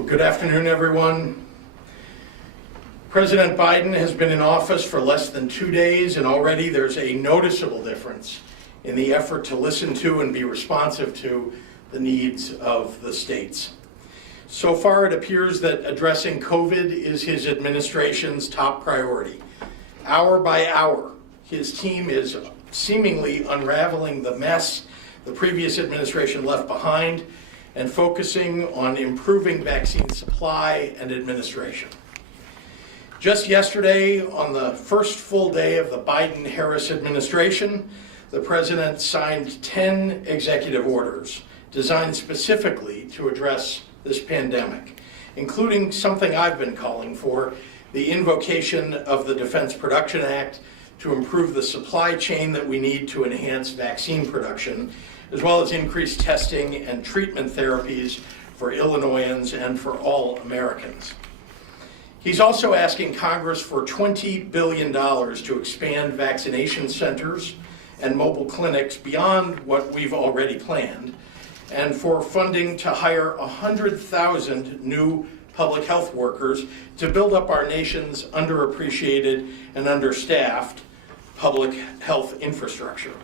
Well, good afternoon, everyone. President Biden has been in office for less than 2 days, and already there's a noticeable difference in the effort to listen to and be responsive to the needs of the states. So far, it appears that addressing COVID is his administration's top priority. Hour by hour, his team is seemingly unraveling the mess the previous administration left behind and focusing on improving vaccine supply and administration. Just yesterday, on the first full day of the Biden-Harris administration, the president signed 10 executive orders designed specifically to address this pandemic, including something I've been calling for, the invocation of the Defense Production Act to improve the supply chain that we need to enhance vaccine production, as well as increase testing and treatment therapies for Illinoisans and for all Americans. He's also asking Congress for $20 billion to expand vaccination centers and mobile clinics beyond what we've already planned, and for funding to hire 100,000 new public health workers to build up our nation's underappreciated and understaffed public health infrastructure.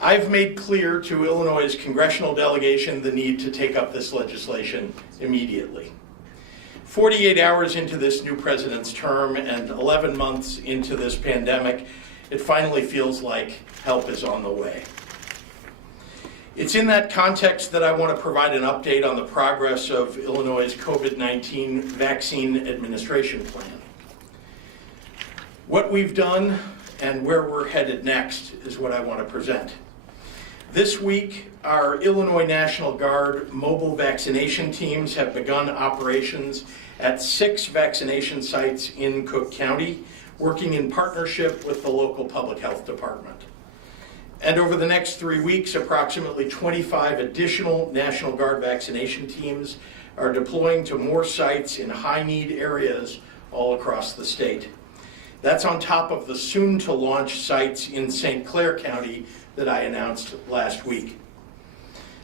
I've made clear to Illinois' congressional delegation the need to take up this legislation immediately. 48 hours into this new president's term and 11 months into this pandemic, it finally feels like help is on the way. It's in that context that I want to provide an update on the progress of Illinois' COVID-19 vaccine administration plan. What we've done and where we're headed next is what I want to present. This week, our Illinois National Guard mobile vaccination teams have begun operations at 6 vaccination sites in Cook County, working in partnership with the local public health department. And over the next 3 weeks, approximately 25 additional National Guard vaccination teams are deploying to more sites in high-need areas all across the state. That's on top of the soon-to-launch sites in St. Clair County that I announced last week.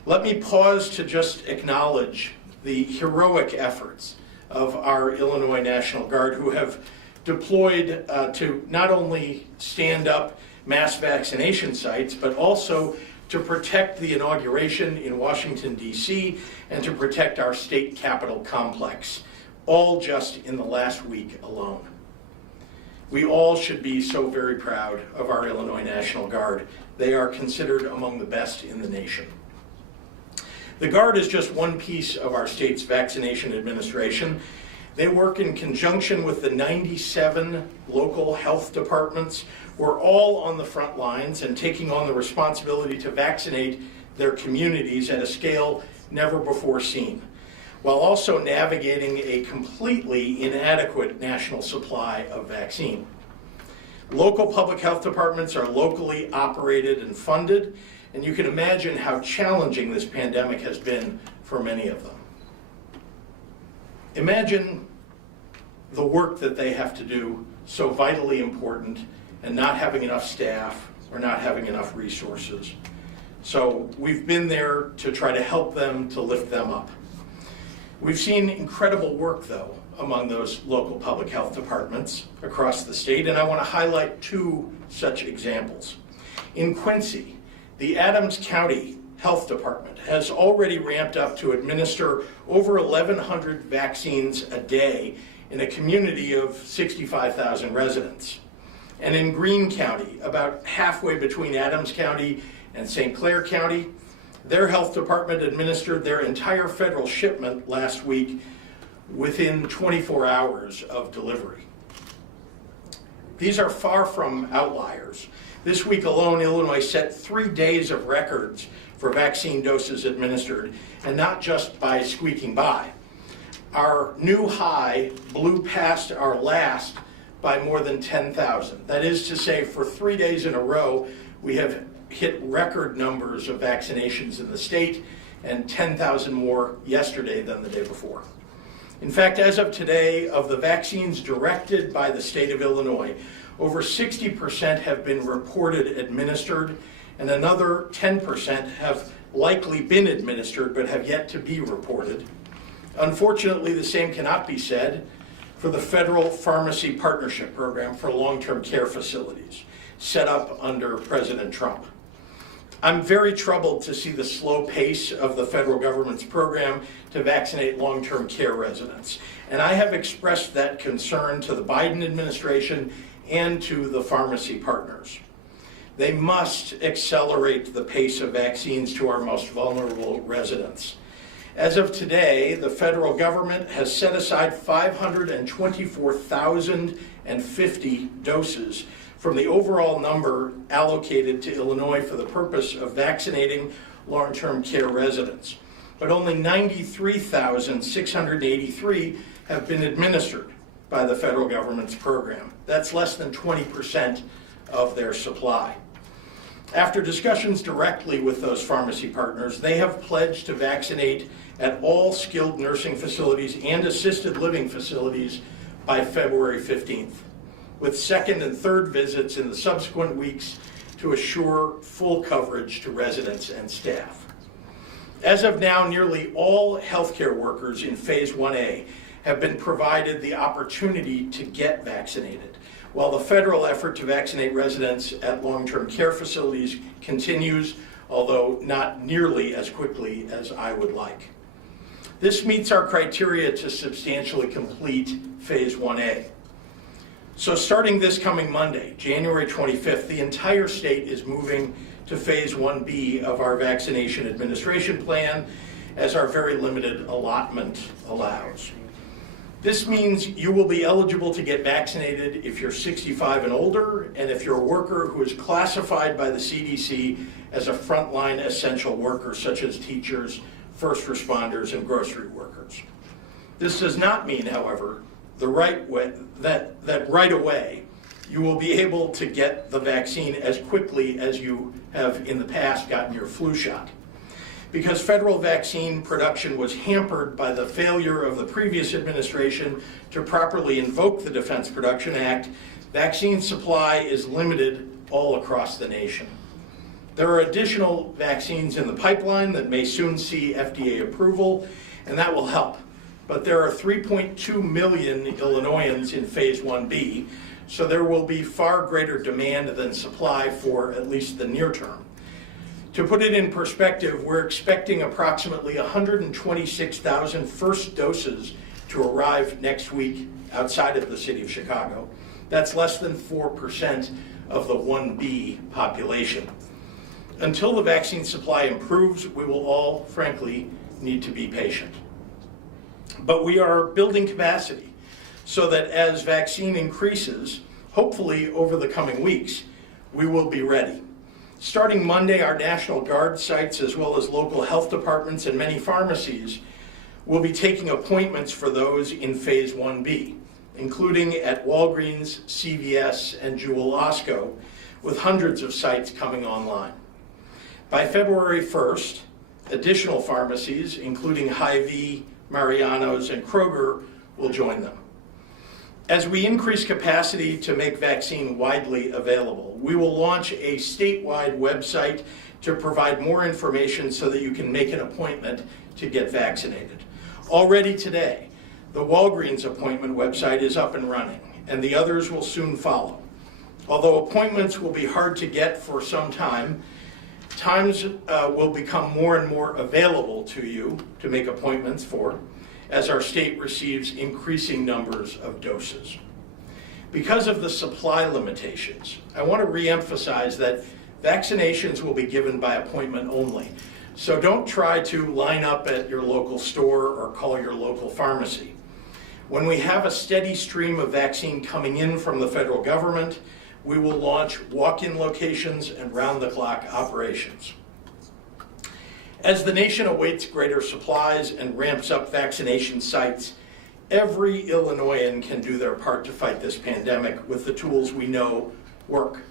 Let me pause to just acknowledge the heroic efforts of our Illinois National Guard, who have deployed to not only stand up mass vaccination sites, but also to protect the inauguration in Washington, D.C., and to protect our state capitol complex, all just in the last week alone. We all should be so very proud of our Illinois National Guard. They are considered among the best in the nation. The Guard is just one piece of our state's vaccination administration. They work in conjunction with the 97 local health departments. We're all on the front lines and taking on the responsibility to vaccinate their communities at a scale never before seen, while also navigating a completely inadequate national supply of vaccine. Local public health departments are locally operated and funded, and you can imagine how challenging this pandemic has been for many of them. Imagine the work that they have to do, so vitally important, and not having enough staff or not having enough resources. So we've been there to try to help them, to lift them up. We've seen incredible work, though, among those local public health departments across the state, and I want to highlight 2 such examples. In Quincy, the Adams County Health Department has already ramped up to administer over 1,100 vaccines a day in a community of 65,000 residents. And in Greene County, about halfway between Adams County and St. Clair County, their health department administered their entire federal shipment last week within 24 hours of delivery. These are far from outliers. This week alone, Illinois set 3 days of records for vaccine doses administered, and not just by squeaking by. Our new high blew past our last by more than 10,000. That is to say, for 3 days in a row, we have hit record numbers of vaccinations in the state, and 10,000 more yesterday than the day before. In fact, as of today, of the vaccines directed by the state of Illinois, over 60% have been reported administered, and another 10% have likely been administered but have yet to be reported. Unfortunately, the same cannot be said for the Federal Pharmacy Partnership Program for long-term care facilities, set up under President Trump. I'm very troubled to see the slow pace of the federal government's program to vaccinate long-term care residents. And I have expressed that concern to the Biden administration and to the pharmacy partners. They must accelerate the pace of vaccines to our most vulnerable residents. As of today, the federal government has set aside 524,050 doses from the overall number allocated to Illinois for the purpose of vaccinating long-term care residents. But only 93,683 have been administered by the federal government's program. That's less than 20% of their supply. After discussions directly with those pharmacy partners, they have pledged to vaccinate at all skilled nursing facilities and assisted living facilities by February 15th, with second and third visits in the subsequent weeks to assure full coverage to residents and staff. As of now, nearly all healthcare workers in Phase 1A have been provided the opportunity to get vaccinated, while the federal effort to vaccinate residents at long-term care facilities continues, although not nearly as quickly as I would like. This meets our criteria to substantially complete Phase 1A. So starting this coming Monday, January 25th, the entire state is moving to Phase 1B of our vaccination administration plan, as our very limited allotment allows. This means you will be eligible to get vaccinated if you're 65 and older, and if you're a worker who is classified by the CDC as a frontline essential worker, such as teachers, first responders, and grocery workers. This does not mean, however, that right away you will be able to get the vaccine as quickly as you have in the past gotten your flu shot. Because federal vaccine production was hampered by the failure of the previous administration to properly invoke the Defense Production Act, vaccine supply is limited all across the nation. There are additional vaccines in the pipeline that may soon see FDA approval, and that will help. But there are 3.2 million Illinoisans in Phase 1B, so there will be far greater demand than supply for at least the near term. To put it in perspective, we're expecting approximately 126,000 first doses to arrive next week outside of the city of Chicago. That's less than 4% of the 1B population. Until the vaccine supply improves, we will all, frankly, need to be patient. But we are building capacity so that as vaccine increases, hopefully over the coming weeks, we will be ready. Starting Monday, our National Guard sites, as well as local health departments and many pharmacies, will be taking appointments for those in Phase 1B, including at Walgreens, CVS, and Jewel Osco, with hundreds of sites coming online. By February 1st, additional pharmacies, including Hy-Vee, Mariano's, and Kroger, will join them. As we increase capacity to make vaccine widely available, we will launch a statewide website to provide more information so that you can make an appointment to get vaccinated. Already today, the Walgreens appointment website is up and running, and the others will soon follow. Although appointments will be hard to get for some time, times will become more and more available to you to make appointments for, as our state receives increasing numbers of doses. Because of the supply limitations, I want to reemphasize that vaccinations will be given by appointment only. So don't try to line up at your local store or call your local pharmacy. When we have a steady stream of vaccine coming in from the federal government, we will launch walk-in locations and round-the-clock operations. As the nation awaits greater supplies and ramps up vaccination sites, every Illinoisan can do their part to fight this pandemic with the tools we know work: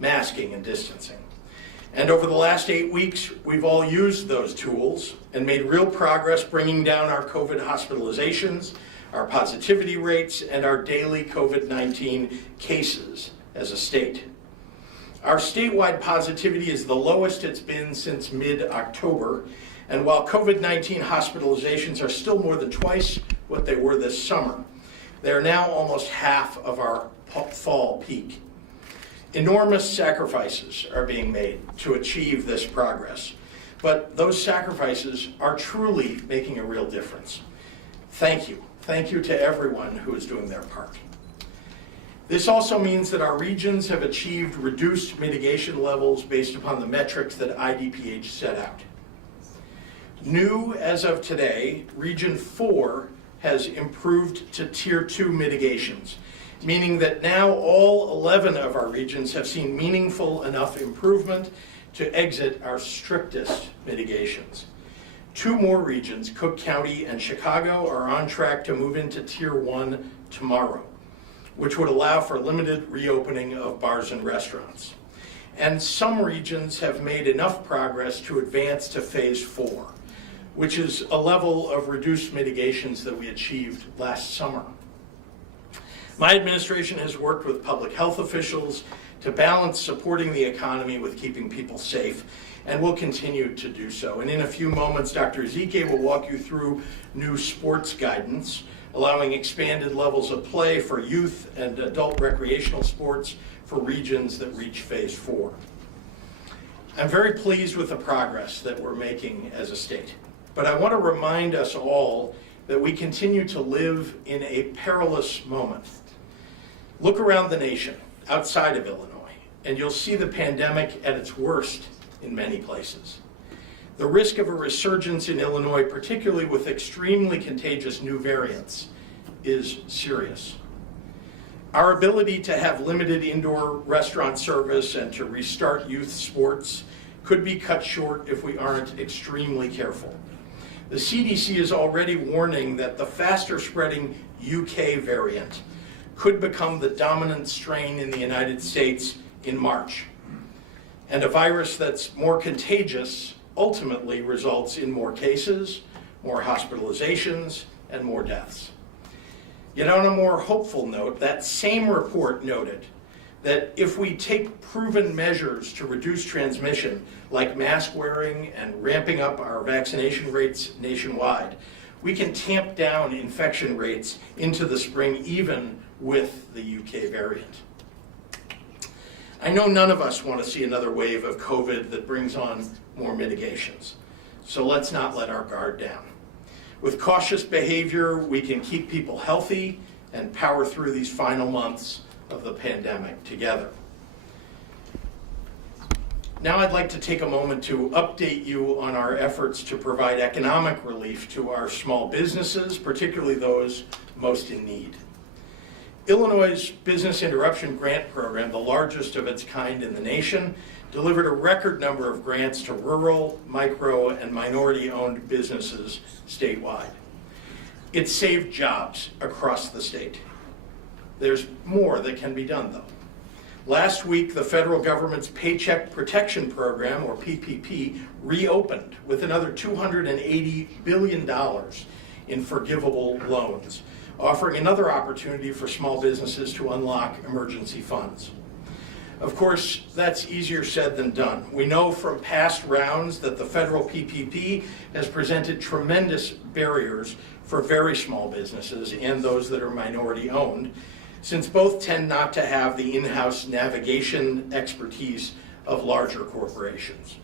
masking and distancing. And over the last 8 weeks, we've all used those tools and made real progress bringing down our COVID hospitalizations, our positivity rates, and our daily COVID-19 cases as a state. Our statewide positivity is the lowest it's been since mid-October, And while COVID-19 hospitalizations are still more than twice what they were this summer, they are now almost half of our fall peak. Enormous sacrifices are being made to achieve this progress, but those sacrifices are truly making a real difference. Thank you. Thank you to everyone who is doing their part. This also means that our regions have achieved reduced mitigation levels based upon the metrics that IDPH set out. New as of today, Region 4 has improved to Tier 2 mitigations, meaning that now all 11 of our regions have seen meaningful enough improvement to exit our strictest mitigations. 2 more regions, Cook County and Chicago, are on track to move into Tier 1 tomorrow, which would allow for limited reopening of bars and restaurants. And some regions have made enough progress to advance to Phase 4, which is a level of reduced mitigations that we achieved last summer. My administration has worked with public health officials to balance supporting the economy with keeping people safe, and will continue to do so. And in a few moments, Dr. Ezike will walk you through new sports guidance, allowing expanded levels of play for youth and adult recreational sports for regions that reach Phase 4. I'm very pleased with the progress that we're making as a state, but I want to remind us all that we continue to live in a perilous moment. Look around the nation, outside of Illinois, and you'll see the pandemic at its worst in many places. The risk of a resurgence in Illinois, particularly with extremely contagious new variants, is serious. Our ability to have limited indoor restaurant service and to restart youth sports could be cut short if we aren't extremely careful. The CDC is already warning that the faster spreading UK variant could become the dominant strain in the United States in March. And a virus that's more contagious ultimately results in more cases, more hospitalizations, and more deaths. Yet on a more hopeful note, that same report noted that if we take proven measures to reduce transmission, like mask wearing and ramping up our vaccination rates nationwide, we can tamp down infection rates into the spring even with the UK variant. I know none of us want to see another wave of COVID that brings on more mitigations, so let's not let our guard down. With cautious behavior, we can keep people healthy and power through these final months of the pandemic together. Now I'd like to take a moment to update you on our efforts to provide economic relief to our small businesses, particularly those most in need. Illinois' Business Interruption Grant Program, the largest of its kind in the nation, delivered a record number of grants to rural, micro, and minority-owned businesses statewide. It saved jobs across the state. There's more that can be done, though. Last week, the federal government's Paycheck Protection Program, or PPP, reopened with another $280 billion in forgivable loans, offering another opportunity for small businesses to unlock emergency funds. Of course, that's easier said than done. We know from past rounds that the federal PPP has presented tremendous barriers for very small businesses and those that are minority owned, since both tend not to have the in-house navigation expertise of larger corporations.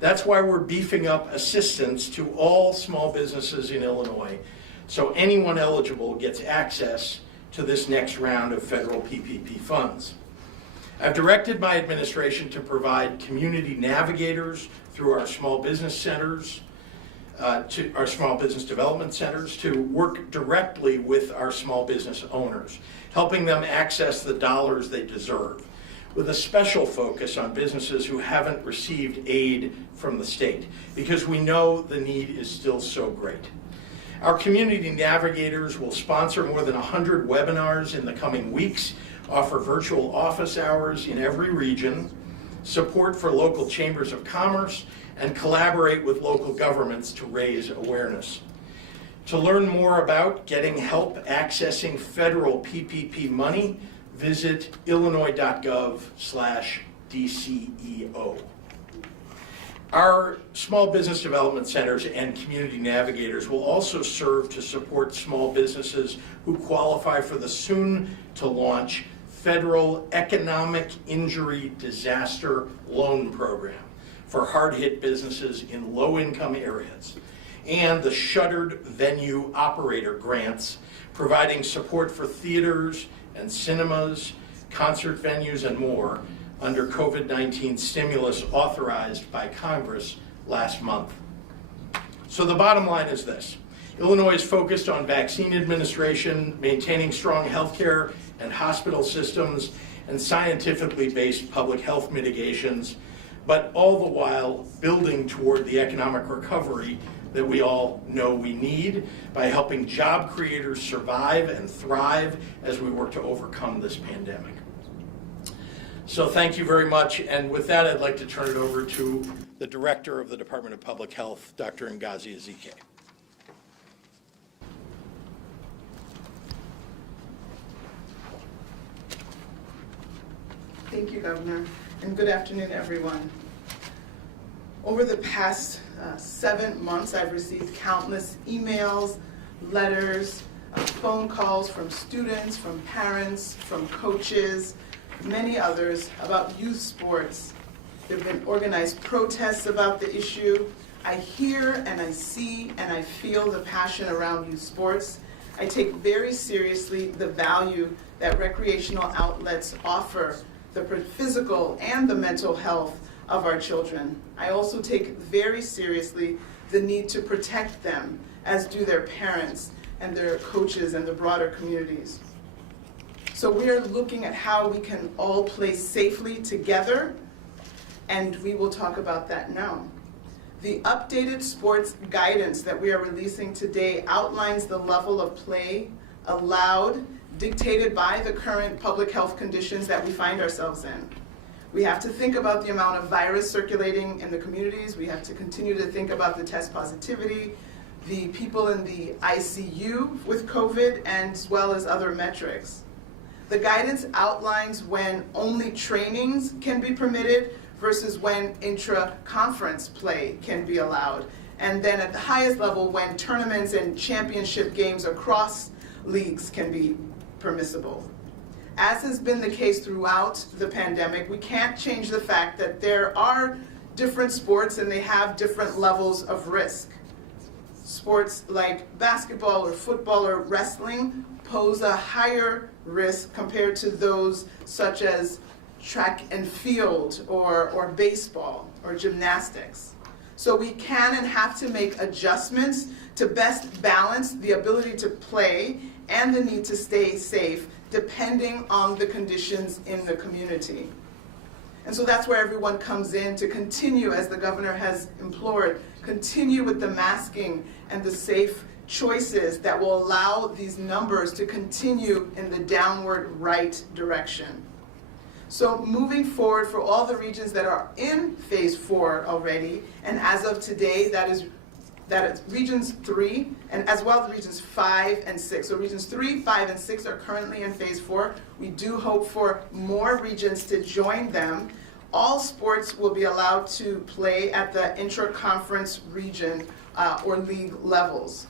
That's why we're beefing up assistance to all small businesses in Illinois, so anyone eligible gets access to this next round of federal PPP funds. I've directed my administration to provide community navigators through our small business centers, to our small business development centers, to work directly with our small business owners, helping them access the dollars they deserve, with a special focus on businesses who haven't received aid from the state, because we know the need is still so great. Our community navigators will sponsor more than 100 webinars in the coming weeks, offer virtual office hours in every region, support for local chambers of commerce, and collaborate with local governments to raise awareness. To learn more about getting help accessing federal PPP money, visit illinois.gov/DCEO. Our small business development centers and community navigators will also serve to support small businesses who qualify for the soon-to-launch Federal Economic Injury Disaster Loan Program for hard-hit businesses in low-income areas, and the Shuttered Venue Operator Grants, providing support for theaters and cinemas, concert venues, and more under COVID-19 stimulus authorized by Congress last month. So the bottom line is this: Illinois is focused on vaccine administration, maintaining strong healthcare and hospital systems, and scientifically based public health mitigations, but all the while building toward the economic recovery that we all know we need by helping job creators survive and thrive as we work to overcome this pandemic. So thank you very much, and with that I'd like to turn it over to the Director of the Department of Public Health, Dr. Ngozi Ezike. Thank you, Governor, and good afternoon, everyone. Over the past 7 months, I've received countless emails, letters, phone calls from students, from parents, from coaches, many others about youth sports. There have been organized protests about the issue. I hear and I see and I feel the passion around youth sports. I take very seriously the value that recreational outlets offer the physical and the mental health of our children. I also take very seriously the need to protect them, as do their parents and their coaches and the broader communities. So we are looking at how we can all play safely together, and we will talk about that now. The updated sports guidance that we are releasing today outlines the level of play allowed, dictated by the current public health conditions that we find ourselves in. We have to think about the amount of virus circulating in the communities. We have to continue to think about the test positivity, the people in the ICU with COVID, and as well as other metrics. The guidance outlines when only trainings can be permitted versus when intra-conference play can be allowed. And then at the highest level, when tournaments and championship games across leagues can be permissible. As has been the case throughout the pandemic, we can't change the fact that there are different sports and they have different levels of risk. Sports like basketball or football or wrestling pose a higher risk compared to those such as track and field or baseball or gymnastics. So we can and have to make adjustments to best balance the ability to play and the need to stay safe depending on the conditions in the community. And so that's where everyone comes in to continue, as the governor has implored, continue with the masking and the safe choices that will allow these numbers to continue in the downward right direction. So moving forward, for all the regions that are in phase 4 already, and as of today, that is regions 3, and as well the regions 5 and 6. So regions 3, 5, and 6 are currently in phase 4. We do hope for more regions to join them. All sports will be allowed to play at the intra-conference region or league levels.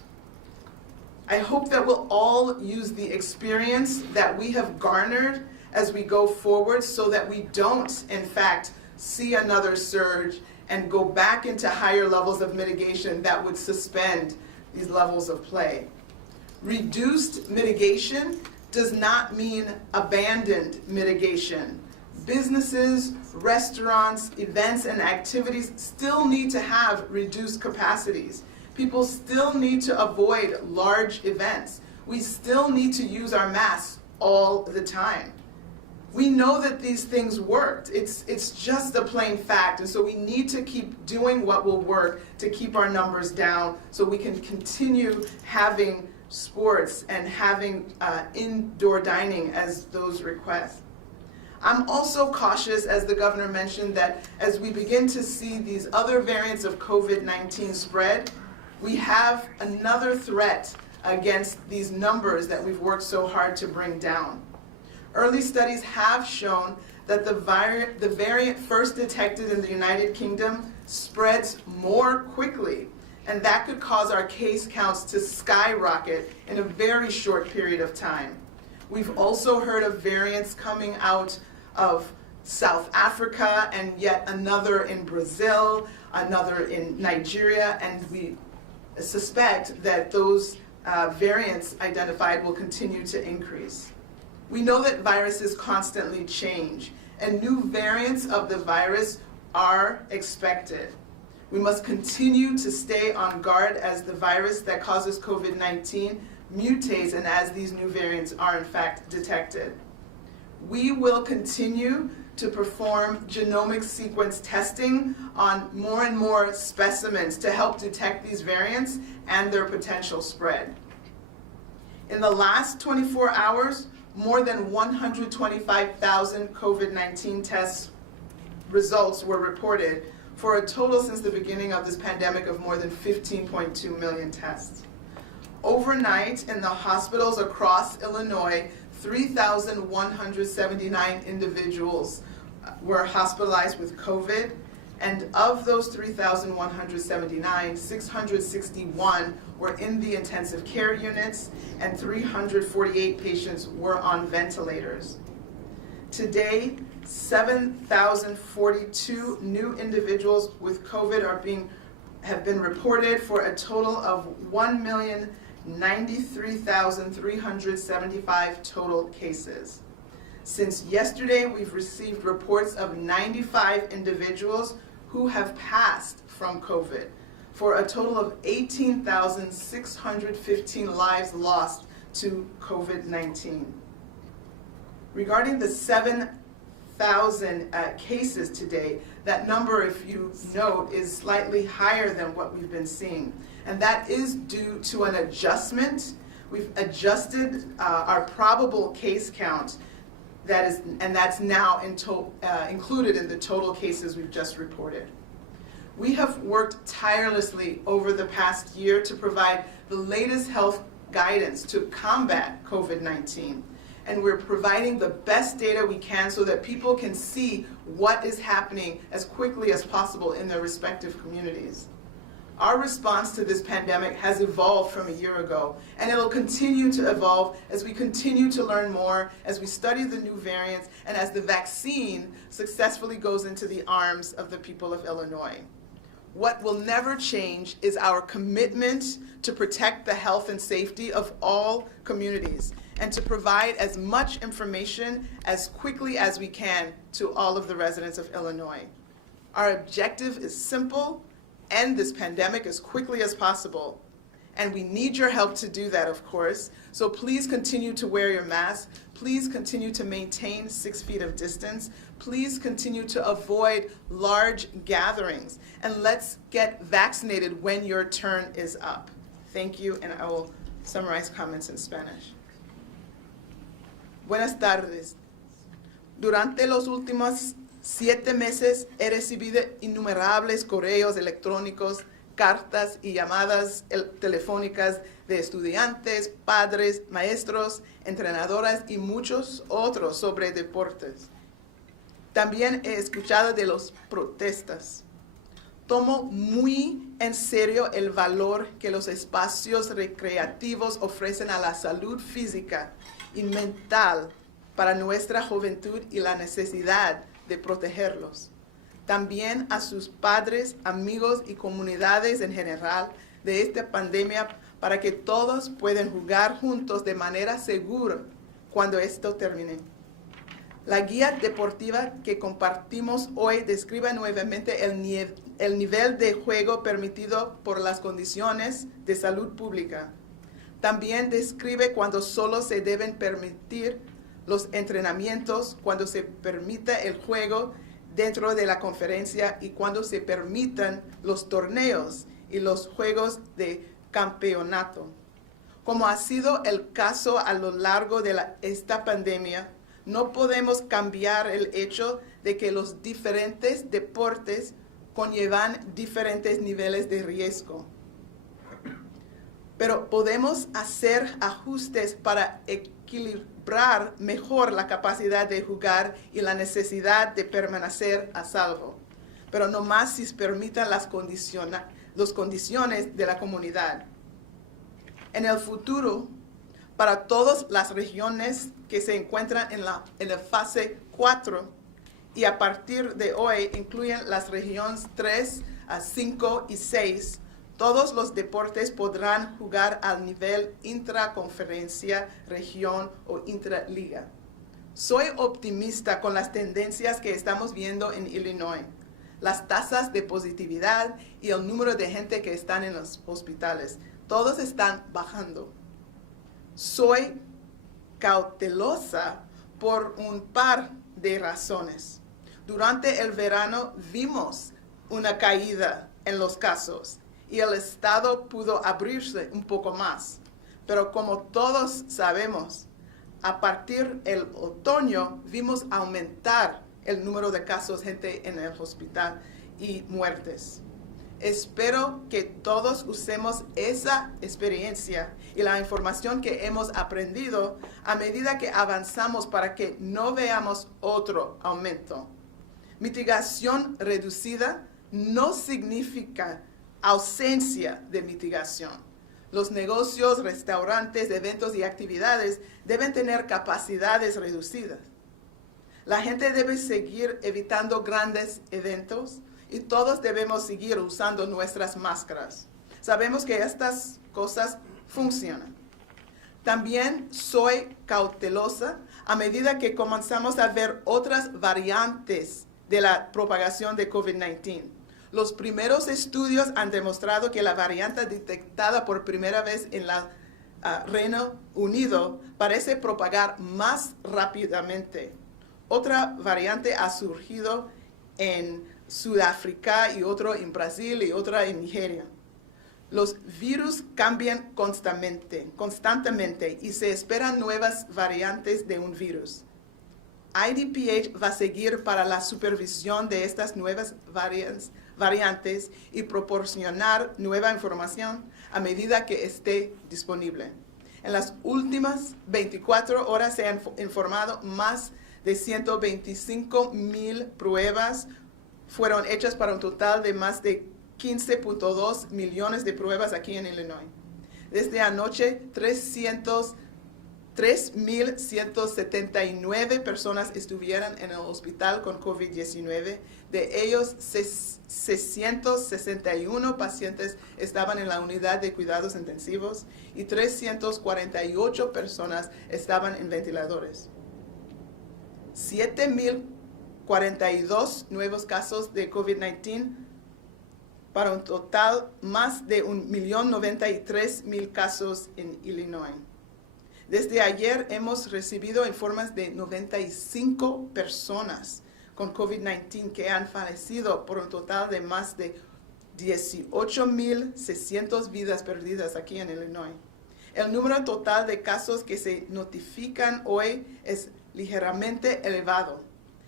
I hope that we'll all use the experience that we have garnered as we go forward so that we don't, in fact, see another surge and go back into higher levels of mitigation that would suspend these levels of play. Reduced mitigation does not mean abandoned mitigation. Businesses, restaurants, events, and activities still need to have reduced capacities. People still need to avoid large events. We still need to use our masks all the time. We know that these things worked. It's just a plain fact. And so we need to keep doing what will work to keep our numbers down so we can continue having sports and having indoor dining as those requests. I'm also cautious, as the governor mentioned, that as we begin to see these other variants of COVID-19 spread, we have another threat against these numbers that we've worked so hard to bring down. Early studies have shown that the variant first detected in the United Kingdom spreads more quickly, and that could cause our case counts to skyrocket in a very short period of time. We've also heard of variants coming out of South Africa, and yet another in Brazil, another in Nigeria, and we suspect that those variants identified will continue to increase. We know that viruses constantly change, and new variants of the virus are expected. We must continue to stay on guard as the virus that causes COVID-19 mutates and as these new variants are in fact detected. We will continue to perform genomic sequence testing on more and more specimens to help detect these variants and their potential spread. In the last 24 hours, more than 125,000 COVID-19 test results were reported, for a total since the beginning of this pandemic of more than 15.2 million tests. Overnight, in the hospitals across Illinois, 3,179 individuals were hospitalized with COVID, and of those 3,179, 661 were in the intensive care units, and 348 patients were on ventilators. Today, 7,042 new individuals with COVID have been reported, for a total of 1,093,375 total cases. Since yesterday, we've received reports of 95 individuals who have passed from COVID, for a total of 18,615 lives lost to COVID-19. Regarding the 7,000 cases today, that number, if you note, is slightly higher than what we've been seeing. And that is due to an adjustment. We've adjusted our probable case count, and that's now included in the total cases we've just reported. We have worked tirelessly over the past year to provide the latest health guidance to combat COVID-19. And we're providing the best data we can so that people can see what is happening as quickly as possible in their respective communities. Our response to this pandemic has evolved from a year ago, and it'll continue to evolve as we continue to learn more, as we study the new variants, and as the vaccine successfully goes into the arms of the people of Illinois. What will never change is our commitment to protect the health and safety of all communities, and to provide as much information as quickly as we can to all of the residents of Illinois. Our objective is simple: end this pandemic as quickly as possible. And we need your help to do that, of course. So please continue to wear your mask. Please continue to maintain 6 feet of distance. Please continue to avoid large gatherings. And let's get vaccinated when your turn is up. Thank you, and I will summarize comments in Spanish. Buenas tardes. Durante los últimos 7 meses he recibido innumerables correos electrónicos, cartas y llamadas telefónicas de estudiantes, padres, maestros, entrenadoras y muchos otros sobre deportes. También he escuchado de las protestas. Tomo muy en serio el valor que los espacios recreativos ofrecen a la salud física y mental para nuestra juventud y la necesidad de protegerlos. También a sus padres, amigos y comunidades en general de esta pandemia, para que todos puedan jugar juntos de manera segura cuando esto termine. La guía deportiva que compartimos hoy describe nuevamente el nivel de juego permitido por las condiciones de salud pública. También describe cuando solo se deben permitir los entrenamientos, cuando se permita el juego dentro de la conferencia y cuando se permitan los torneos y los juegos de campeonato. Como ha sido el caso a lo largo de esta pandemia, no podemos cambiar el hecho de que los diferentes deportes conllevan diferentes niveles de riesgo. Pero podemos hacer ajustes para equilibrar mejor la capacidad de jugar y la necesidad de permanecer a salvo. pero no más si permitan las condiciones de la comunidad. En el futuro, para todas las regiones que se encuentran en la fase 4 y a partir de hoy incluyen las regiones 3, 5 y 6, todos los deportes podrán jugar al nivel intraconferencia, región o intraliga. Soy optimista con las tendencias que estamos viendo en Illinois, las tasas de positividad y el número de gente que están en los hospitales. Todos están bajando. Soy cautelosa por un par de razones. Durante el verano vimos una caída en los casos y el estado pudo abrirse un poco más. Pero como todos sabemos, a partir del otoño vimos aumentar el número de casos, gente en el hospital y muertes. Espero que todos usemos esa experiencia y la información que hemos aprendido a medida que avanzamos para que no veamos otro aumento. Mitigación reducida no significa ausencia de mitigación. Los negocios, restaurantes, eventos y actividades deben tener capacidades reducidas. La gente debe seguir evitando grandes eventos y todos debemos seguir usando nuestras máscaras. Sabemos que estas cosas funcionan. También soy cautelosa a medida que comenzamos a ver otras variantes de la propagación de COVID-19. Los primeros estudios han demostrado que la variante detectada por primera vez en el Reino Unido parece propagar más rápidamente. Otra variante ha surgido en Sudáfrica y otro en Brasil y otra en Nigeria. Los virus cambian constantemente y se esperan nuevas variantes de un virus. IDPH va a seguir para la supervisión de estas nuevas variantes y proporcionar nueva información a medida que esté disponible. En las últimas 24 horas se han informado más de 125,000 pruebas fueron hechas para un total de más de 15.2 millones de pruebas aquí en Illinois. Desde anoche, 3,179 personas estuvieron en el hospital con COVID-19. De ellos, 661 pacientes estaban en la unidad de cuidados intensivos y 348 personas estaban en ventiladores. 7,042 nuevos casos de COVID-19 para un total más de 1,093,000 casos en Illinois. Desde ayer hemos recibido informes de 95 personas con COVID-19 que han fallecido por un total de más de 18,600 vidas perdidas aquí en Illinois. El número total de casos que se notifican hoy es ligeramente elevado.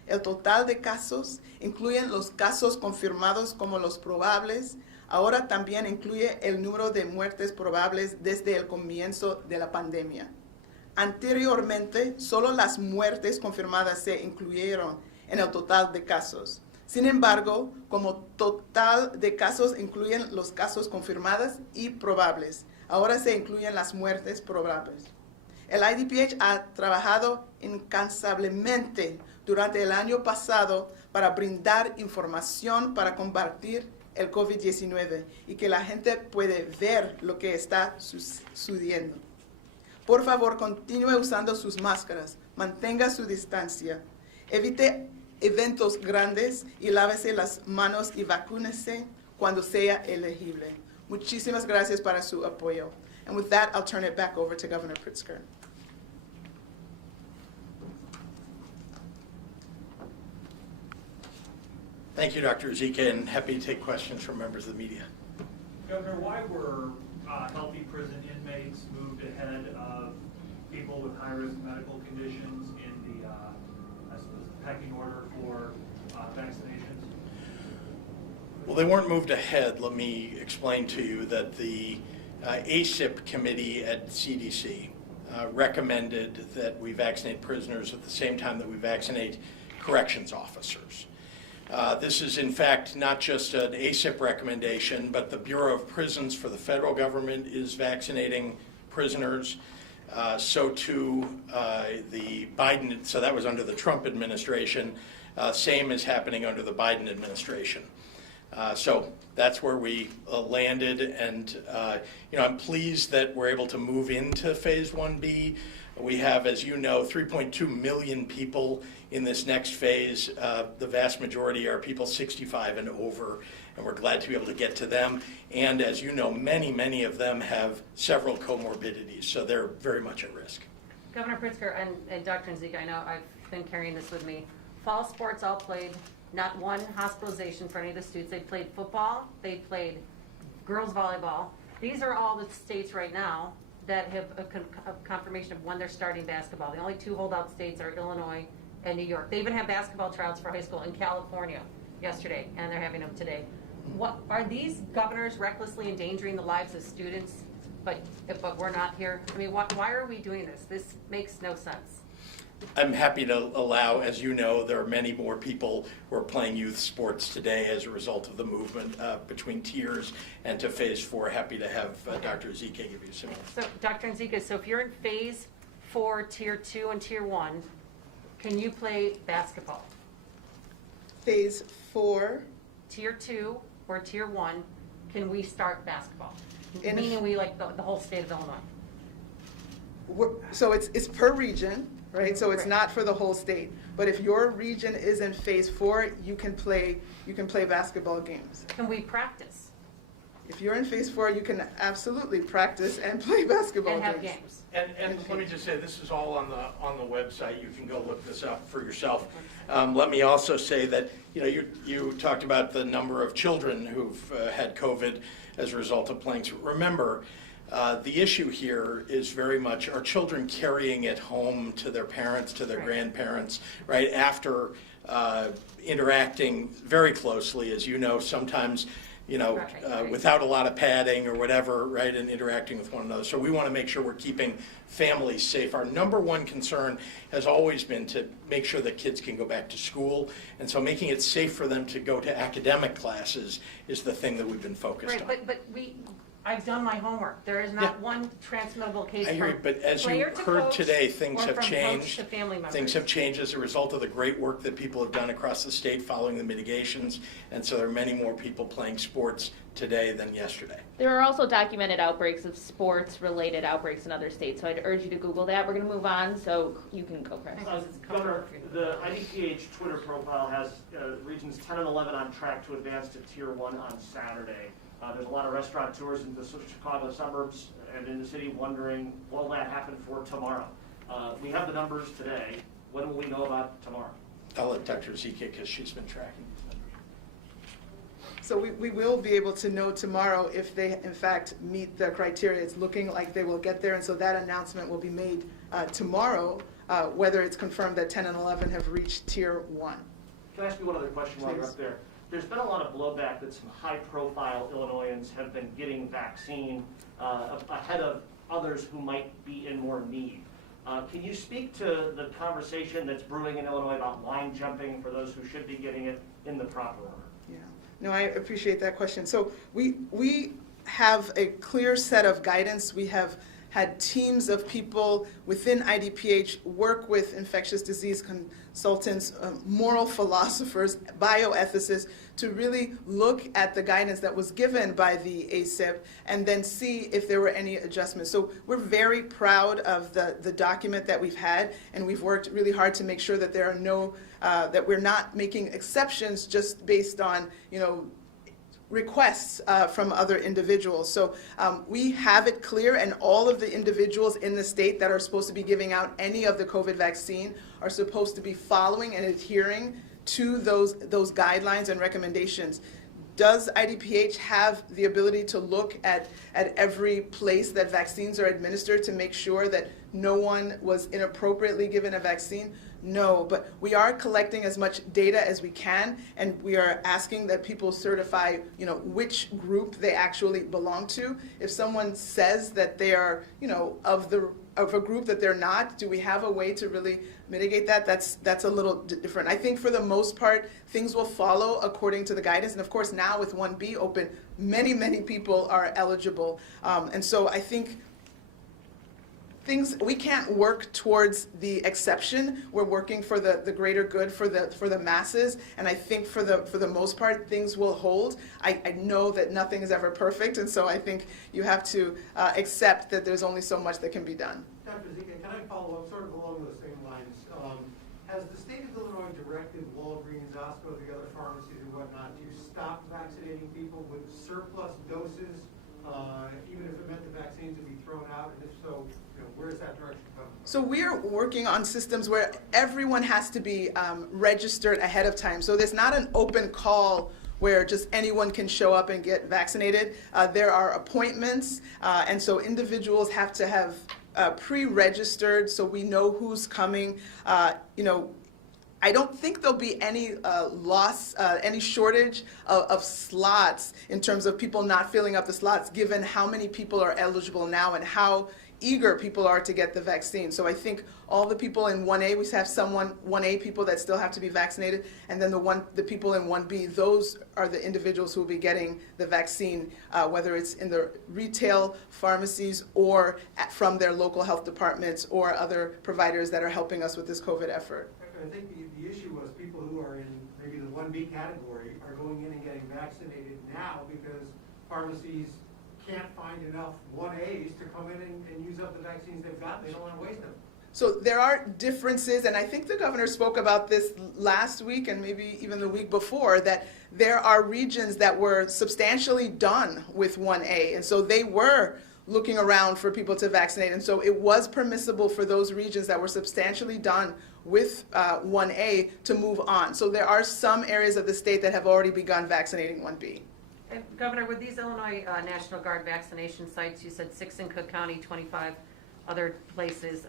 El total de casos incluye los casos confirmados como los probables. Ahora también incluye el número de muertes probables desde el comienzo de la pandemia. Anteriormente, solo las muertes confirmadas se incluyeron en el total de casos. Sin embargo, como total de casos incluyen los casos confirmados y probables, ahora se incluyen las muertes probables. El IDPH ha trabajado incansablemente durante el año pasado para brindar información para combatir el COVID-19 y que la gente puede ver lo que está sucediendo. Por favor, continúe usando sus máscaras, mantenga su distancia, evite eventos grandes y lávese las manos y vacúnese cuando sea elegible. Muchísimas gracias para su apoyo. And with that, I'll turn it back over to Governor Pritzker. Thank you, Dr. Ezeka, and happy to take questions from members of the media. Governor, why were healthy prison inmates moved ahead of people with high-risk medical conditions in the pecking order for vaccinations? Well, they weren't moved ahead. Let me explain to you that the ACIP committee at CDC recommended that we vaccinate prisoners at the same time that we vaccinate corrections officers. This is in fact not just an ACIP recommendation, but the Bureau of Prisons for the federal government is vaccinating prisoners. So too the Biden, so that was under the Trump administration. Same is happening under the Biden administration. So that's where we landed, and I'm pleased that we're able to move into phase 1B. We have, as you know, 3.2 million people in this next phase. The vast majority are people 65 and over, and we're glad to be able to get to them. And as you know, many of them have several comorbidities, so they're very much at risk. Governor Pritzker and Dr. Nzika, I know I've been carrying this with me. Fall sports all played, not one hospitalization for any of the students. They played football, they played girls volleyball. These are all the states right now that have a confirmation of when they're starting basketball. The only two holdout states are Illinois and New York. They even have basketball tryouts for high school in California yesterday, and they're having them today. What are these governors recklessly endangering the lives of students, but we're not here? I mean, why are we doing this? This makes no sense. I'm happy to allow, as you know, there are many more people who are playing youth sports today as a result of the movement between tiers and to phase 4. Happy to have Dr. Nzika give you some. So, Dr. Nzika, so if you're in phase 4, tier 2, and tier 1, can you play basketball? Phase 4. Tier 2 or tier 1, can we start basketball? In- Meaning we like the whole state of Illinois. So it's per region, right? So it's Right. not for the whole state. But if your region is in phase 4, you can play basketball games. Can we practice If you're in phase 4, you can absolutely practice and play basketball and have games. games? And let me just say, this is all on the website. You can go look this up for yourself. Let me also say that you talked about the number of children who've had COVID as a result of playing. So remember, the issue here is very much are children carrying it home to their parents, to their Right. grandparents, right after interacting very closely, as you know, sometimes. Right. Without a lot of padding or whatever, right, and interacting with one another. So we want to make sure we're keeping families safe. Our number one concern has always been to make sure that kids can go back to school, and so making it safe for them to go to academic classes is the thing that we've been focused on. Right, but I've done my homework. There is not Yeah. one transmittable case I hear you, from but as you player to heard coach today, things or have from coach changed. to family members. Things have changed as a result of the great work that people have done across the state following the mitigations, and so there are many more people playing sports today than yesterday. There are also documented outbreaks of sports-related outbreaks in other states, so I'd urge you to Google that. We're going to move on, so you can go, Chris. Governor, the IDPH Twitter profile has regions 10 and 11 on track to advance to Tier 1 on Saturday. There's a lot of restaurateurs in the Chicago suburbs and in the city wondering, will that happen for tomorrow? We have the numbers today. When will we know about tomorrow? I'll let Dr. Nzika, because she's been tracking these numbers. So we will be able to know tomorrow if they, in fact, meet the criteria. It's looking like they will get there, and so that announcement will be made tomorrow, whether it's confirmed that 10 and 11 have reached Tier 1. Can I ask you one other question while you're up there? There's been a lot of blowback that some high-profile Illinoisans have been getting vaccine ahead of others who might be in more need. Can you speak to the conversation that's brewing in Illinois about line jumping for those who should be getting it in the proper order? Yeah, no, I appreciate that question. So we have a clear set of guidance. We have had teams of people within IDPH work with infectious disease consultants, moral philosophers, bioethicists, to really look at the guidance that was given by the ACIP and then see if there were any adjustments. So we're very proud of the document that we've had, and we've worked really hard to make sure that there are no, that we're not making exceptions just based on, requests from other individuals. So we have it clear, and all of the individuals in the state that are supposed to be giving out any of the COVID vaccine are supposed to be following and adhering to those guidelines and recommendations. Does IDPH have the ability to look at every place that vaccines are administered to make sure that no one was inappropriately given a vaccine? No, but we are collecting as much data as we can, and we are asking that people certify, which group they actually belong to. If someone says that they are, of the of a group that they're not? Do we have a way to really mitigate that? That's a little different. I think for the most part, things will follow according to the guidance. And of course, now with 1B open, many, many people are eligible. And so I think we can't work towards the exception. We're working for the greater good for the masses, and I think for the most part things will hold. I know that nothing is ever perfect, and so I think you have to accept that there's only so much that can be done. Dr. Zika, can I follow up sort of along those same lines? Has the state of Illinois directed Walgreens, Osco, the other pharmacies and whatnot to stop vaccinating people with surplus doses, even if it meant the vaccines would be thrown out? And if so, where is that direction coming from? So we're working on systems where everyone has to be registered ahead of time. So there's not an open call where just anyone can show up and get vaccinated. There are appointments, and so individuals have to have pre-registered so we know who's coming. I don't think there'll be any loss, any shortage of slots in terms of people not filling up the slots, given how many people are eligible now and how eager people are to get the vaccine. So I think all the people in 1A, we have 1A people that still have to be vaccinated, and then the people in 1B, those are the individuals who will be getting the vaccine, whether it's in the retail pharmacies or from their local health departments or other providers that are helping us with this COVID effort. I think the issue was people who are in maybe the 1B category are going in and getting vaccinated now because pharmacies can't find enough 1As to come in and use up the vaccines they've got. They don't want to waste them. So there are differences, and I think the governor spoke about this last week and maybe even the week before, that there are regions that were substantially done with 1A, and so they were looking around for people to vaccinate, and so it was permissible for those regions that were substantially done with 1A to move on. So there are some areas of the state that have already begun vaccinating 1B. And Governor, with these Illinois National Guard vaccination sites, you said 6 in Cook County, 25 other places.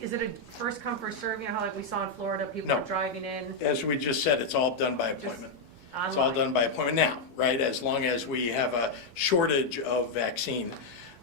Is it a first come, first serve, how like we saw in Florida, people are driving in? As we just said, it's all done by appointment. It's all done by appointment now, right? As long as we have a shortage of vaccine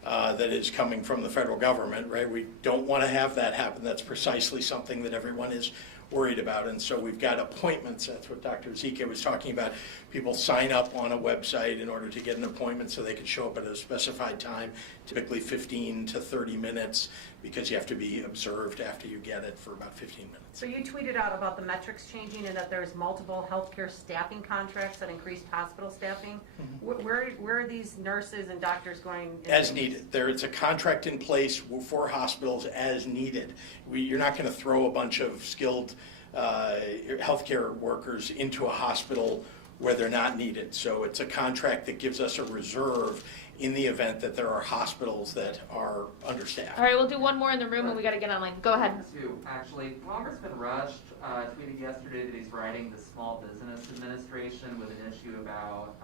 that is coming from the federal government, right? We don't want to have that happen. That's precisely something that everyone is worried about. And so we've got appointments. That's what Dr. Zika was talking about. People sign up on a website in order to get an appointment so they can show up at a specified time, typically 15 to 30 minutes, because you have to be observed after you get it for about 15 minutes. So you tweeted out about the metrics changing and that there's multiple healthcare staffing contracts that increased hospital staffing. Mm-hmm. Where are these nurses and doctors going? As needed. It's a contract in place for hospitals as needed. You're not going to throw a bunch of skilled healthcare workers into a hospital where they're not needed. So it's a contract that gives us a reserve in the event that there are hospitals that are understaffed. All right, we'll do one more in the room and we got to get online. Go ahead. Actually, Congressman Rush tweeted yesterday that he's writing the Small Business Administration with an issue about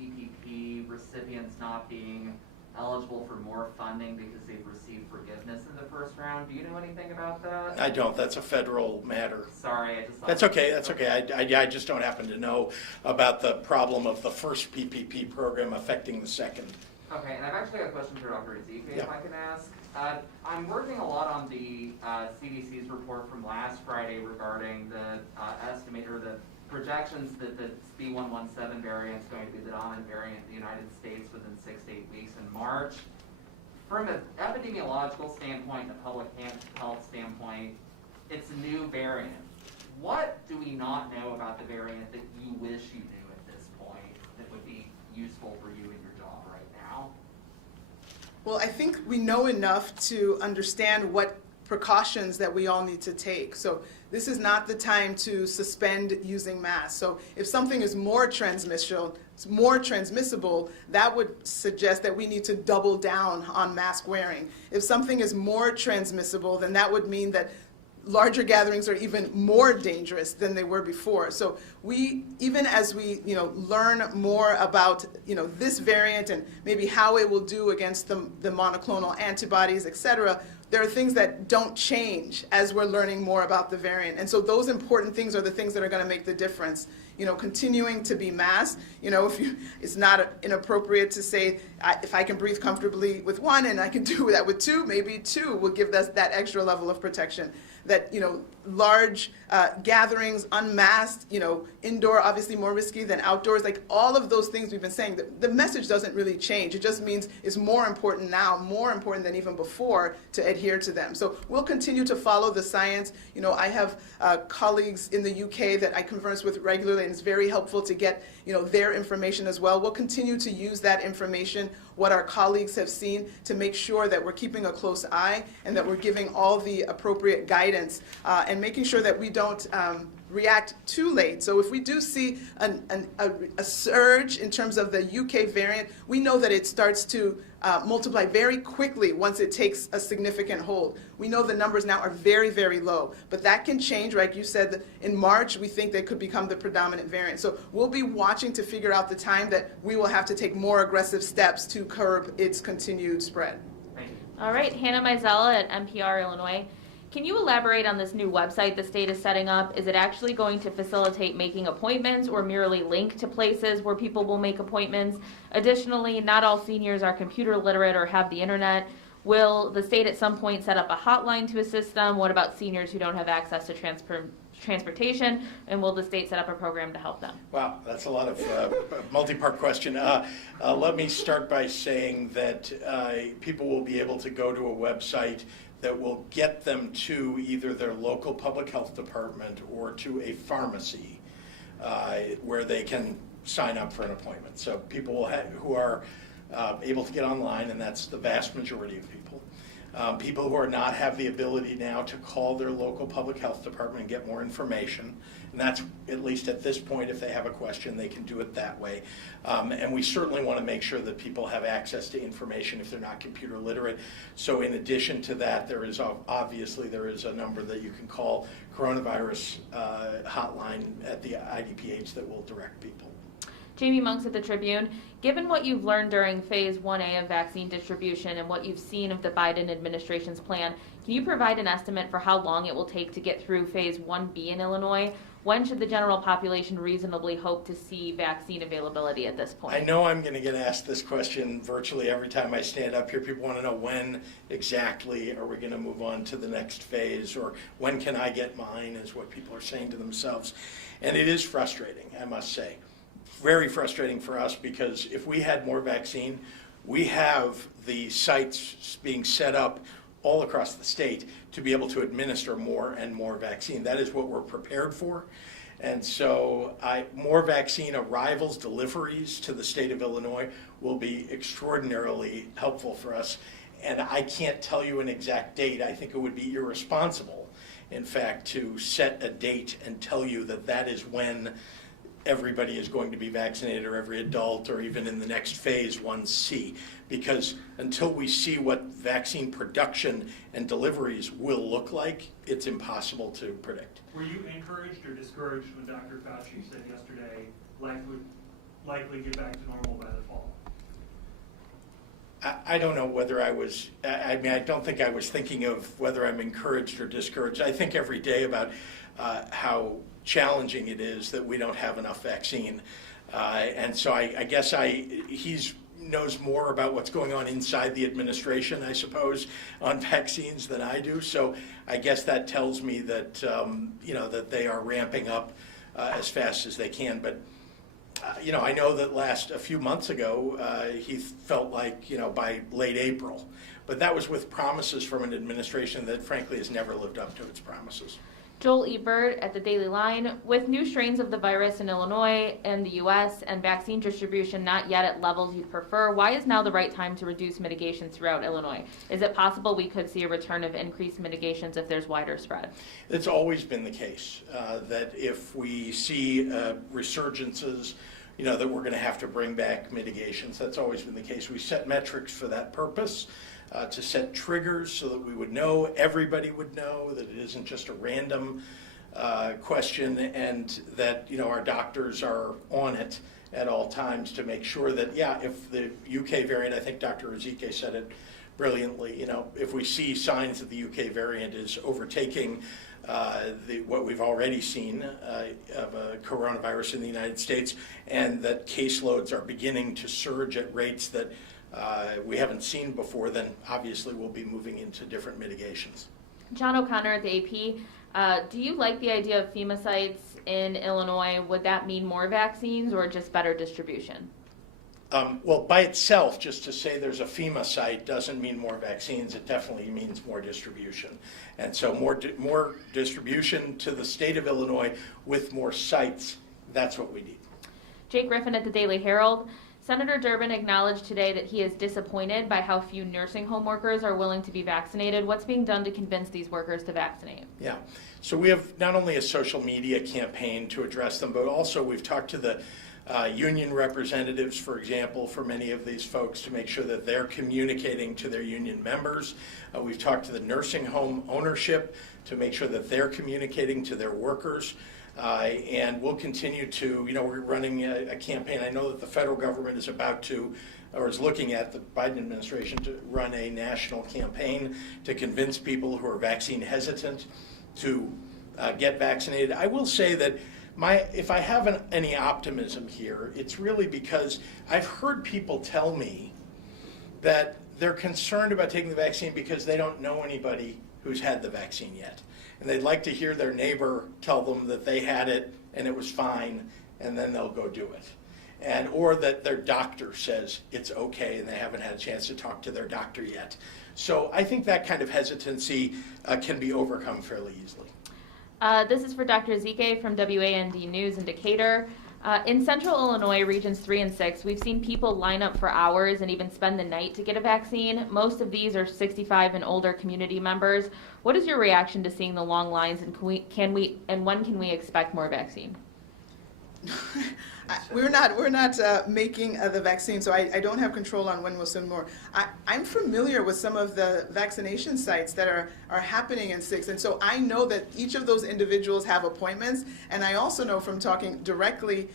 PPP recipients not being eligible for more funding because they've received forgiveness in the first round. Do you know anything about that? I don't. That's a federal matter. Sorry, I just thought... That's okay. That's okay. I just don't happen to know about the problem of the first PPP program affecting the second. Okay, and I've actually got a question for Dr. Zika, if I can ask. I'm working a lot on the CDC's report from last Friday regarding the estimate or the projections that the B.1.1.7 variant is going to be the dominant variant in the United States within 6 to 8 weeks in March. From an epidemiological standpoint and a public health standpoint, it's a new variant. What do we not know about the variant that you wish you knew at this point that would be useful for you in your job right now? Well, I think we know enough to understand what precautions that we all need to take. So this is not the time to suspend using masks. So if something is more transmissible, that would suggest that we need to double down on mask wearing. If something is more transmissible, then that would mean that larger gatherings are even more dangerous than they were before. So even as we learn more about this variant and maybe how it will do against the monoclonal antibodies, et cetera, there are things that don't change as we're learning more about the variant. And so those important things are the things that are going to make the difference. continuing to be masked. It's not inappropriate to say, if I can breathe comfortably with one and I can do that with two, maybe two will give us that extra level of protection. That, large gatherings, unmasked, indoor obviously more risky than outdoors, like all of those things we've been saying, the message doesn't really change. It just means it's more important now, more important than even before, to adhere to them. So we'll continue to follow the science. I have colleagues in the UK that I converse with regularly, and it's very helpful to get, their information as well. We'll continue to use that information, what our colleagues have seen, to make sure that we're keeping a close eye and that we're giving all the appropriate guidance and making sure that we don't react too late. So if we do see a surge in terms of the UK variant, we know that it starts to multiply very quickly once it takes a significant hold. We know the numbers now are very, very low, but that can change. Like you said, in March, we think they could become the predominant variant. So we'll be watching to figure out the time that we will have to take more aggressive steps to curb its continued spread. All right, Hannah Mizella at NPR Illinois. Can you elaborate on this new website the state is setting up? Is it actually going to facilitate making appointments or merely link to places where people will make appointments? Additionally, not all seniors are computer literate or have the internet. Will the state at some point set up a hotline to assist them? What about seniors who don't have access to transportation? And will the state set up a program to help them? Wow, that's a lot of multi-part question. Let me start by saying that people will be able to go to a website that will get them to either their local public health department or to a pharmacy where they can sign up for an appointment. So people will who are able to get online, and that's the vast majority of people. People who are not have the ability now to call their local public health department and get more information. And that's, at least at this point, if they have a question, they can do it that way. And we certainly want to make sure that people have access to information if they're not computer literate. So in addition to that, there is a number that you can call, coronavirus hotline at the IDPH, that will direct people. Jamie Monks at the Tribune. Given what you've learned during Phase 1A of vaccine distribution and what you've seen of the Biden administration's plan, can you provide an estimate for how long it will take to get through Phase 1B in Illinois? When should the general population reasonably hope to see vaccine availability at this point? I know I'm going to get asked this question virtually every time I stand up here. People want to know when exactly are we going to move on to the next phase, or when can I get mine, is what people are saying to themselves. And it is frustrating, I must say. Very frustrating for us, because if we had more vaccine, we have the sites being set up all across the state to be able to administer more and more vaccine. That is what we're prepared for. And so more vaccine arrivals, deliveries to the state of Illinois will be extraordinarily helpful for us. And I can't tell you an exact date. I think it would be irresponsible, in fact, to set a date and tell you that that is when everybody is going to be vaccinated, or every adult, or even in the next phase 1C, because until we see what vaccine production and deliveries will look like, it's impossible to predict. Were you encouraged or discouraged when Dr. Fauci said yesterday life would likely get back to normal by the fall? I don't know whether I was, I don't think I was thinking of whether I'm encouraged or discouraged. I think every day about how challenging it is that we don't have enough vaccine. And so I guess he knows more about what's going on inside the administration, I suppose, on vaccines than I do. So I guess that tells me that, that they are ramping up as fast as they can. But, I know that a few months ago, he felt like, by late April. But that was with promises from an administration that, frankly, has never lived up to its promises. Joel Ebert at the Daily Line. With new strains of the virus in Illinois and the U.S. and vaccine distribution not yet at levels you'd prefer, why is now the right time to reduce mitigation throughout Illinois? Is it possible we could see a return of increased mitigations if there's wider spread? It's always been the case that if we see resurgences, that we're going to have to bring back mitigations. That's always been the case. We set metrics for that purpose. To set triggers so that we would know, everybody would know, that it isn't just a random question, and that our doctors are on it at all times to make sure that, if the UK variant, I think Dr. Ezike said it brilliantly. You know, if we see signs that the UK variant is overtaking what we've already seen of a coronavirus in the United States, and that caseloads are beginning to surge at rates that we haven't seen before, then obviously we'll be moving into different mitigations. John O'Connor at the AP, do you like the idea of FEMA sites in Illinois? Would that mean more vaccines or just better distribution? Well, by itself, just to say there's a FEMA site doesn't mean more vaccines. It definitely means more distribution. And so more distribution to the state of Illinois with more sites, that's what we need. Jake Griffin at the Daily Herald. Senator Durbin acknowledged today that he is disappointed by how few nursing home workers are willing to be vaccinated. What's being done to convince these workers to vaccinate? Yeah, so we have not only a social media campaign to address them, but also we've talked to the union representatives, for example, for many of these folks to make sure that they're communicating to their union members. We've talked to the nursing home ownership to make sure that they're communicating to their workers. And we'll continue to, you know, we're running a campaign. I know that the federal government is about to, or is looking at, the Biden administration to run a national campaign to convince people who are vaccine hesitant to get vaccinated. I will say that if I have any optimism here, it's really because I've heard people tell me that they're concerned about taking the vaccine because they don't know anybody who's had the vaccine yet. And they'd like to hear their neighbor tell them that they had it and it was fine, and then they'll go do it. Or that their doctor says it's okay and they haven't had a chance to talk to their doctor yet. So I think that kind of hesitancy can be overcome fairly easily. This is for Dr. Zike from WAND News in Decatur. In central Illinois, regions 3 and 6, we've seen people line up for hours and even spend the night to get a vaccine. Most of these are 65 and older community members. What is your reaction to seeing the long lines, and when can we expect more vaccine? We're not making the vaccine, so I don't have control on when we'll send more. I'm familiar with some of the vaccination sites that are happening in 6, and so I know that each of those individuals have appointments, and I also know from talking directly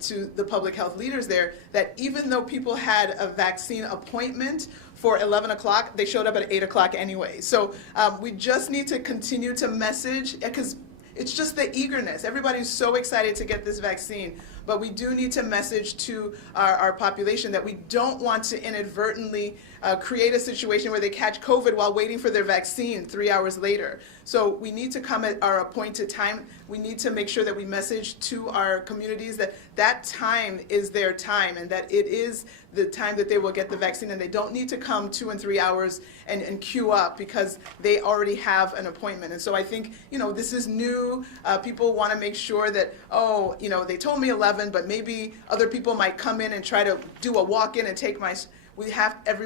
to the public health leaders there that even though people had a vaccine appointment for 11 o'clock, they showed up at 8 o'clock anyway. So we just need to continue to message, because it's just the eagerness. Everybody's so excited to get this vaccine, but we do need to message to our population that we don't want to inadvertently create a situation where they catch COVID while waiting for their vaccine 3 hours later. So we need to come at our appointed time. We need to make sure that we message to our communities that that time is their time, and that it is the time that they will get the vaccine, and they don't need to come 2 and 3 hours and queue up because they already have an appointment. And so I think, you know, this is new. People want to make sure that, oh, you know, they told me 11, but maybe other people might come in and try to do a walk-in and take my... We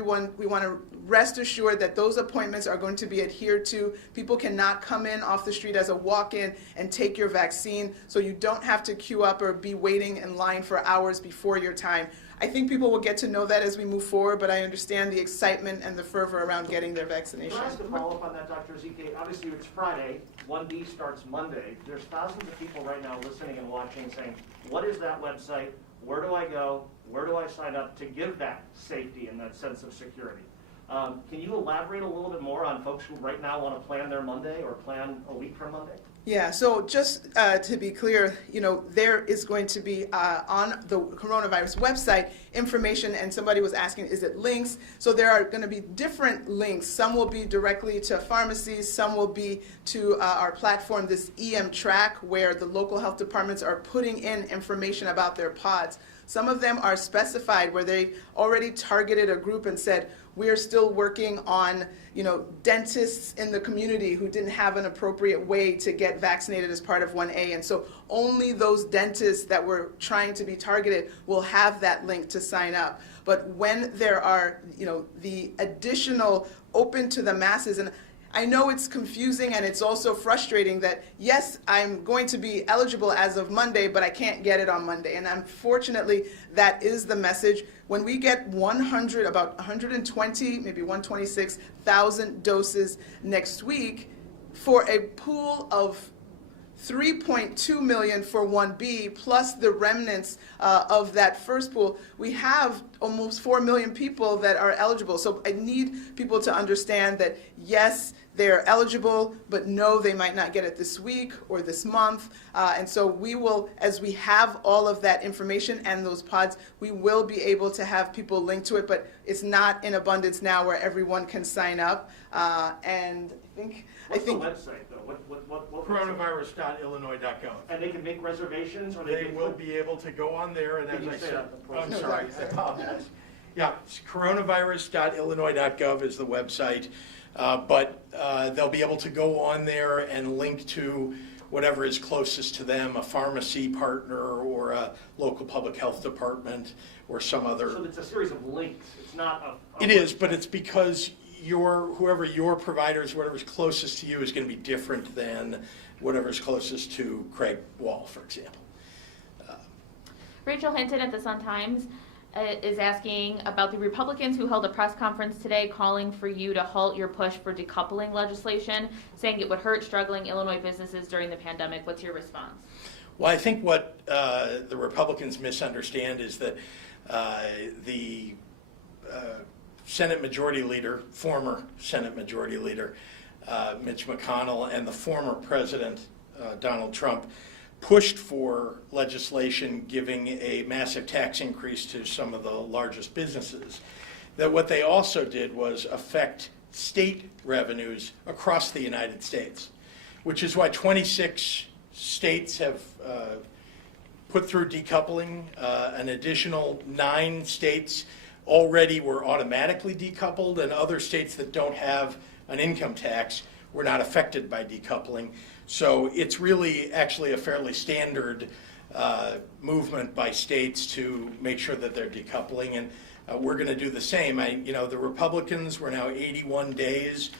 want to rest assured that those appointments are going to be adhered to. People cannot come in off the street as a walk-in and take your vaccine, so you don't have to queue up or be waiting in line for hours before your time. I think people will get to know that as we move forward, but I understand the excitement and the fervor around getting their vaccination. Can I ask a follow-up on that, Dr. Zike? Obviously, it's Friday. 1D starts Monday. There's thousands of people right now listening and watching saying, what is that website? Where do I go? Where do I sign up to give that safety and that sense of security? Can you elaborate a little bit more on folks who right now want to plan their Monday or plan a week from Monday? Yeah, so just to be clear, you know, there is going to be on the coronavirus website information, and somebody was asking, is it links? So there are going to be different links. Some will be directly to pharmacies, some will be to our platform, this EM Track, where the local health departments are putting in information about their pods. Some of them are specified where they already targeted a group and said, we're still working on, you know, dentists in the community who didn't have an appropriate way to get vaccinated as part of 1A. And so only those dentists that were trying to be targeted will have that link to sign up. But when there are, you know, the additional open to the masses, and I know it's confusing and it's also frustrating that, yes, I'm going to be eligible as of Monday, but I can't get it on Monday. And unfortunately, that is the message. When we get about 120, maybe 126,000 doses next week for a pool of 3.2 million for 1B, plus the remnants of that first pool, we have almost 4 million people that are eligible. So I need people to understand that, yes, they're eligible, but no, they might not get it this week or this month. And so we will, as we have all of that information and those pods, we will be able to have people linked to it, but it's not in abundance now where everyone can sign up. And What's the website, though? What Coronavirus.illinois.gov. And they can make reservations, or They can will put- be able to go on there, and Can as you I say said, that? I'm sorry, I apologize. Yeah, it's coronavirus.illinois.gov is the website, but they'll be able to go on there and link to whatever is closest to them, a pharmacy partner or a local public health department or some other. So it's a series of links. It's not a. It is, but it's because whoever your providers, whatever's closest to you is going to be different than whatever's closest to Craig Wall, for example. Rachel Hinton at the Sun-Times is asking about the Republicans who held a press conference today calling for you to halt your push for decoupling legislation, saying it would hurt struggling Illinois businesses during the pandemic. What's your response? Well, I think what the Republicans misunderstand is that the Senate Majority Leader, former Senate Majority Leader, Mitch McConnell, and the former President, Donald Trump, pushed for legislation giving a massive tax increase to some of the largest businesses. That what they also did was affect state revenues across the United States, which is why 26 states have put through decoupling. An additional 9 states already were automatically decoupled, and other states that don't have an income tax were not affected by decoupling. So it's really actually a fairly standard movement by states to make sure that they're decoupling, and we're going to do the same. The Republicans were now 81 days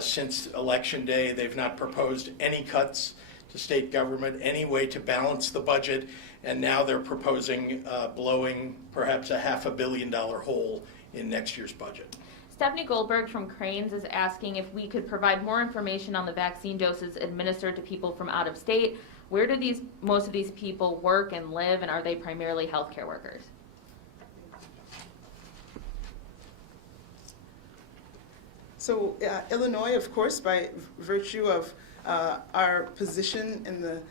since Election Day. They've not proposed any cuts to state government, any way to balance the budget, and now they're proposing blowing perhaps a $500 million hole in next year's budget. Stephanie Goldberg from Cranes is asking if we could provide more information on the vaccine doses administered to people from out of state. Where do most of these people work and live, and are they primarily healthcare workers? So Illinois, of course, by virtue of our position in the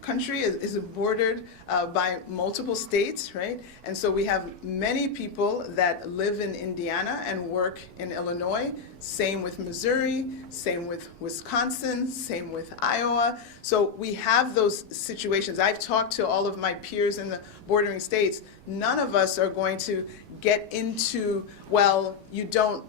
country, is bordered by multiple states, right? And so we have many people that live in Indiana and work in Illinois. Same with Missouri, same with Wisconsin, same with Iowa. So we have those situations. I've talked to all of my peers in the bordering states. None of us are going to get into, well, you don't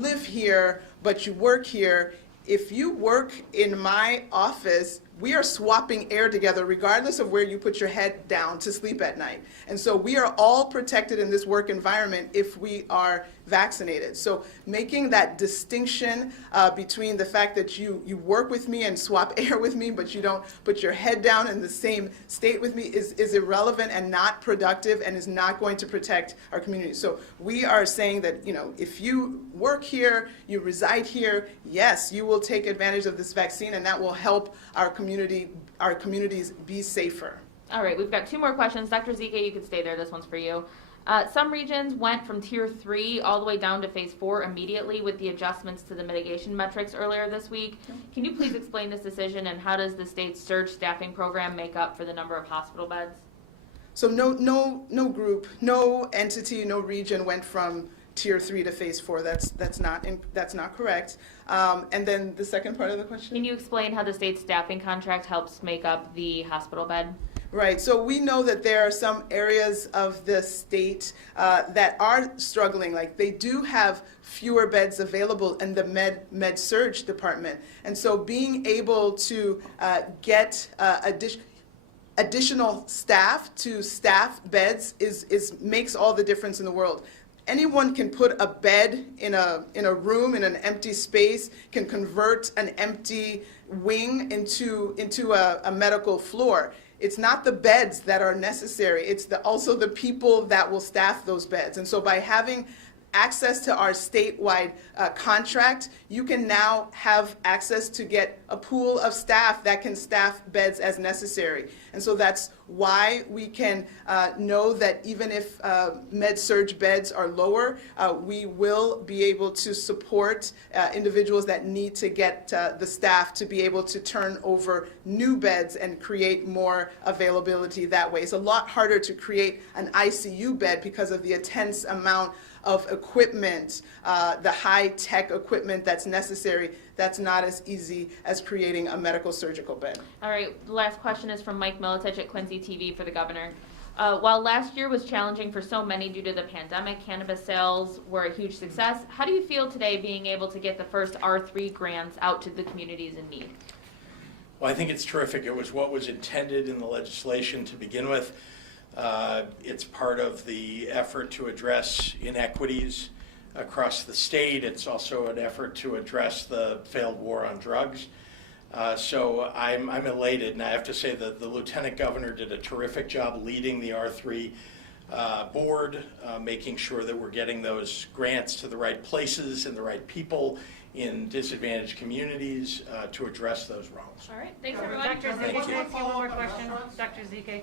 live here, but you work here. If you work in my office, we are swapping air together regardless of where you put your head down to sleep at night. And so we are all protected in this work environment if we are vaccinated. So making that distinction between the fact that you work with me and swap air with me, but you don't put your head down in the same state with me is irrelevant and not productive and is not going to protect our community. So we are saying that, if you work here, you reside here, yes, you will take advantage of this vaccine, and that will help our communities be safer. All right, we've got 2 more questions. Dr. Zike, you could stay there. This one's for you. Some regions went from Tier 3 all the way down to Phase 4 immediately with the adjustments to the mitigation metrics earlier this week. Can you please explain this decision, and how does the state's surge staffing program make up for the number of hospital beds? So no group, no entity, no region went from Tier 3 to Phase 4. That's not correct. And then the second part of the question? Can you explain how the state's staffing contract helps make up the hospital bed? Right. So we know that there are some areas of the state that are struggling. Like they do have fewer beds available in the med surg department, and so being able to get additional staff to staff beds makes all the difference in the world. Anyone can put a bed in a room in an empty space, can convert an empty wing into a medical floor. It's not the beds that are necessary, it's also the people that will staff those beds. And so by having access to our statewide contract, you can now have access to get a pool of staff that can staff beds as necessary. And so that's why we can know that even if med-surg beds are lower, we will be able to support individuals that need to get the staff to be able to turn over new beds and create more availability that way. It's a lot harder to create an ICU bed because of the intense amount of equipment, the high-tech equipment that's necessary. That's not as easy as creating a medical surgical bed. All right, the last question is from Mike Militich at Quincy TV for the governor. While last year was challenging for so many due to the pandemic, cannabis sales were a huge success. How do you feel today being able to get the first R3 grants out to the communities in need? Well, I think it's terrific. It was what was intended in the legislation to begin with. It's part of the effort to address inequities across the state. It's also an effort to address the failed war on drugs. So I'm elated, and I have to say that the Lieutenant Governor did a terrific job leading the R3 board, making sure that we're getting those grants to the right places and the right people in disadvantaged communities to address those wrongs. All right, thanks everyone. Dr. Thank Zike, you. can I ask you one more question? Dr. Zike?